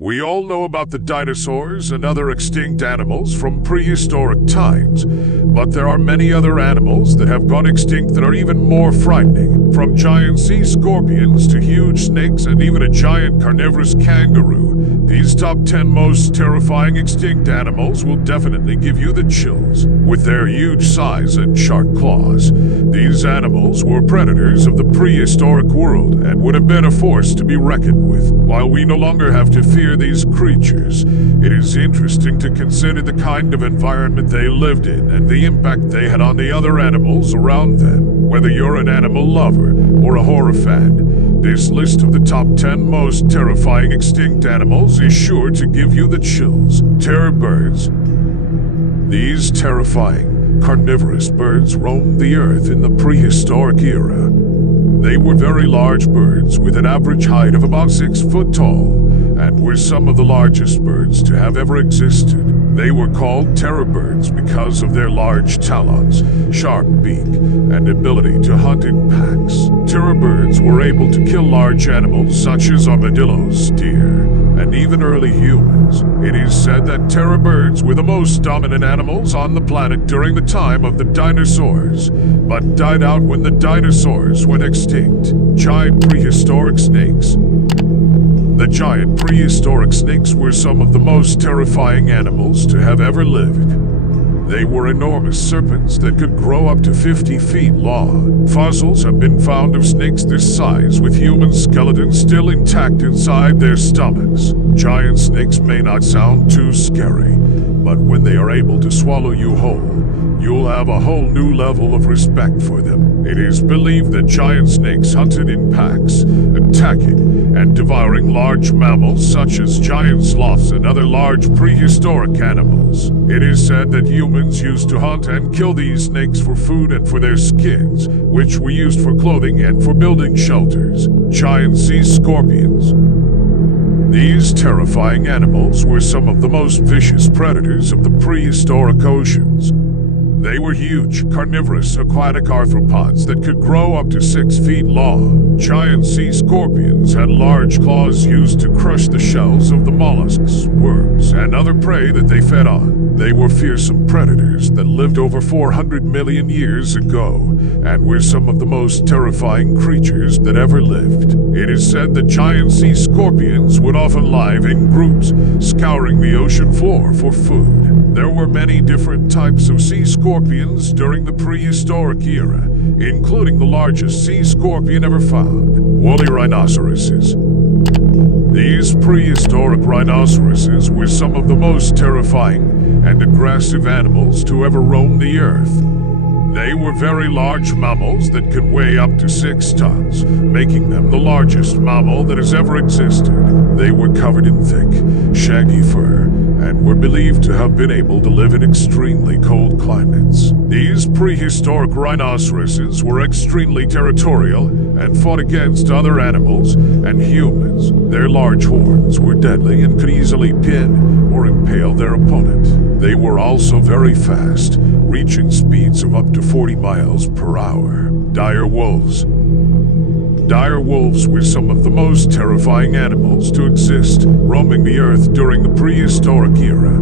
We all know about the dinosaurs and other extinct animals from prehistoric times, but there are many other animals that have gone extinct that are even more frightening. From giant sea scorpions to huge snakes and even a giant carnivorous kangaroo, these top 10 most terrifying extinct animals will definitely give you the chills. With their huge size and sharp claws, these animals were predators of the prehistoric world and would have been a force to be reckoned with. While we no longer have to fear these creatures, it is interesting to consider the kind of environment they lived in and the impact they had on the other animals around them. Whether you're an animal lover or a horror fan, this list of the top 10 most terrifying extinct animals is sure to give you the chills. Terror birds. These terrifying, carnivorous birds roamed the earth in the prehistoric era. They were very large birds with an average height of about 6 foot tall, and were some of the largest birds to have ever existed. They were called terror birds because of their large talons, sharp beak, and ability to hunt in packs. Terror birds were able to kill large animals such as armadillos, deer, and even early humans. It is said that terror birds were the most dominant animals on the planet during the time of the dinosaurs, but died out when the dinosaurs went extinct. Giant prehistoric snakes. The giant prehistoric snakes were some of the most terrifying animals to have ever lived. They were enormous serpents that could grow up to 50 feet long. Fossils have been found of snakes this size with human skeletons still intact inside their stomachs. Giant snakes may not sound too scary, but when they are able to swallow you whole, you'll have a whole new level of respect for them. It is believed that giant snakes hunted in packs, attacking and devouring large mammals such as giant sloths and other large prehistoric animals. It is said that humans used to hunt and kill these snakes for food and for their skins, which were used for clothing and for building shelters. Giant sea scorpions. These terrifying animals were some of the most vicious predators of the prehistoric oceans. They were huge, carnivorous, aquatic arthropods that could grow up to 6 feet long. Giant sea scorpions had large claws used to crush the shells of the mollusks, worms, and other prey that they fed on. They were fearsome predators that lived over 400 million years ago, and were some of the most terrifying creatures that ever lived. It is said that giant sea scorpions would often live in groups, scouring the ocean floor for food. There were many different types of sea scorpions during the prehistoric era, including the largest sea scorpion ever found, woolly rhinoceroses. These prehistoric rhinoceroses were some of the most terrifying and aggressive animals to ever roam the earth. They were very large mammals that could weigh up to 6 tons, making them the largest mammal that has ever existed. They were covered in thick, shaggy fur, and were believed to have been able to live in extremely cold climates. These prehistoric rhinoceroses were extremely territorial and fought against other animals and humans. Their large horns were deadly and could easily pin or impale their opponent. They were also very fast, reaching speeds of up to 40 miles per hour. Dire wolves. Dire wolves were some of the most terrifying animals to exist, roaming the earth during the prehistoric era.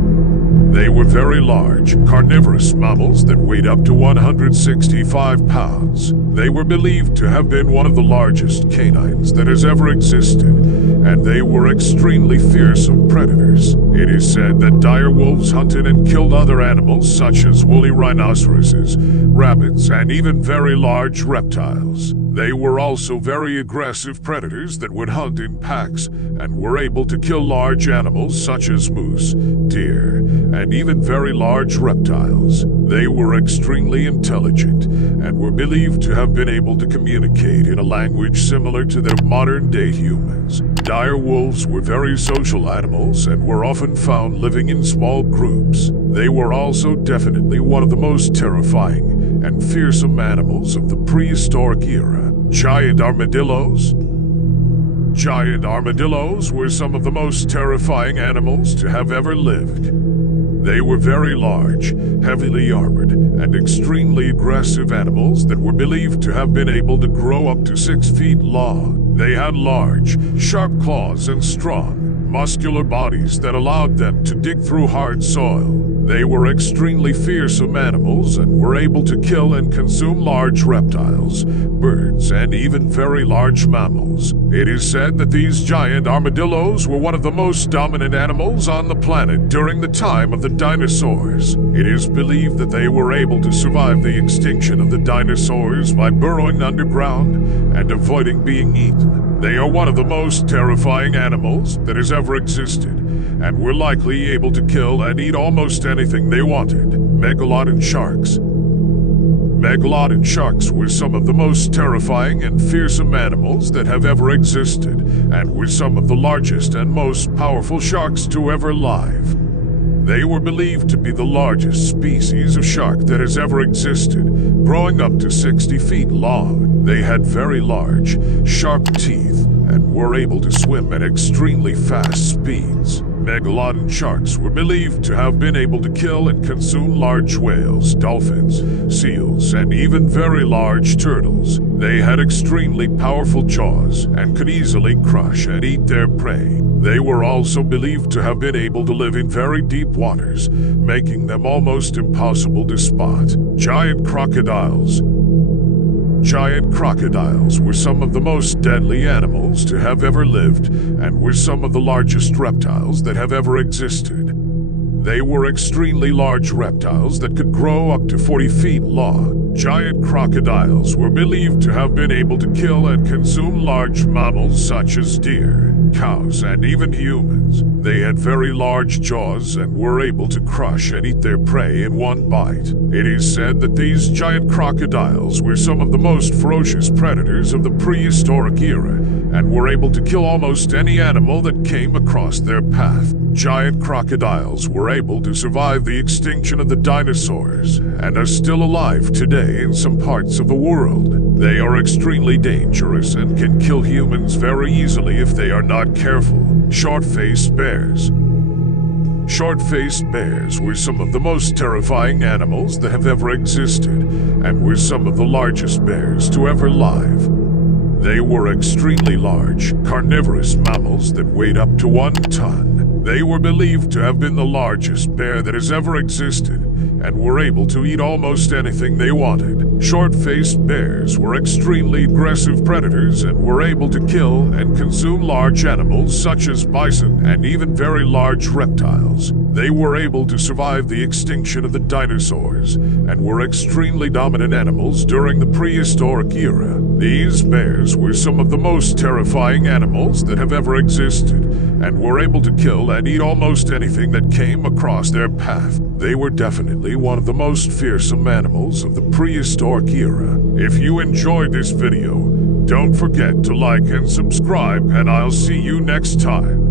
They were very large, carnivorous mammals that weighed up to 165 pounds. They were believed to have been one of the largest canines that has ever existed, and they were extremely fearsome predators. It is said that dire wolves hunted and killed other animals such as woolly rhinoceroses, rabbits, and even very large reptiles. They were also very aggressive predators that would hunt in packs and were able to kill large animals such as moose, deer, and even very large reptiles. They were extremely intelligent and were believed to have been able to communicate in a language similar to their modern-day humans. Dire wolves were very social animals and were often found living in small groups. They were also definitely one of the most terrifying and fearsome animals of the prehistoric era. Giant armadillos. Giant armadillos were some of the most terrifying animals to have ever lived. They were very large, heavily armored, and extremely aggressive animals that were believed to have been able to grow up to 6 feet long. They had large, sharp claws and strong, muscular bodies that allowed them to dig through hard soil. They were extremely fearsome animals and were able to kill and consume large reptiles, birds, and even very large mammals. It is said that these giant armadillos were one of the most dominant animals on the planet during the time of the dinosaurs. It is believed that they were able to survive the extinction of the dinosaurs by burrowing underground and avoiding being eaten. They are one of the most terrifying animals that has ever existed, and were likely able to kill and eat almost anything they wanted. Megalodon Sharks. Megalodon sharks were some of the most terrifying and fearsome animals that have ever existed, and were some of the largest and most powerful sharks to ever live. They were believed to be the largest species of shark that has ever existed, growing up to 60 feet long. They had very large, sharp teeth and were able to swim at extremely fast speeds. Megalodon sharks were believed to have been able to kill and consume large whales, dolphins, seals, and even very large turtles. They had extremely powerful jaws and could easily crush and eat their prey. They were also believed to have been able to live in very deep waters, making them almost impossible to spot. Giant crocodiles. Giant crocodiles were some of the most deadly animals to have ever lived, and were some of the largest reptiles that have ever existed. They were extremely large reptiles that could grow up to 40 feet long. Giant crocodiles were believed to have been able to kill and consume large mammals such as deer, cows, and even humans. They had very large jaws and were able to crush and eat their prey in one bite. It is said that these giant crocodiles were some of the most ferocious predators of the prehistoric era, and were able to kill almost any animal that came across their path. Giant crocodiles were able to survive the extinction of the dinosaurs, and are still alive today in some parts of the world. They are extremely dangerous and can kill humans very easily if they are not careful. Short-faced bears. Short-faced bears were some of the most terrifying animals that have ever existed, and were some of the largest bears to ever live. They were extremely large, carnivorous mammals that weighed up to 1 ton. They were believed to have been the largest bear that has ever existed, and were able to eat almost anything they wanted. Short-faced bears were extremely aggressive predators and were able to kill and consume large animals such as bison and even very large reptiles. They were able to survive the extinction of the dinosaurs, and were extremely dominant animals during the prehistoric era. These bears were some of the most terrifying animals that have ever existed, and were able to kill and eat almost anything that came across their path. They were definitely one of the most fearsome animals of the prehistoric era. If you enjoyed this video, don't forget to like and subscribe, and I'll see you next time.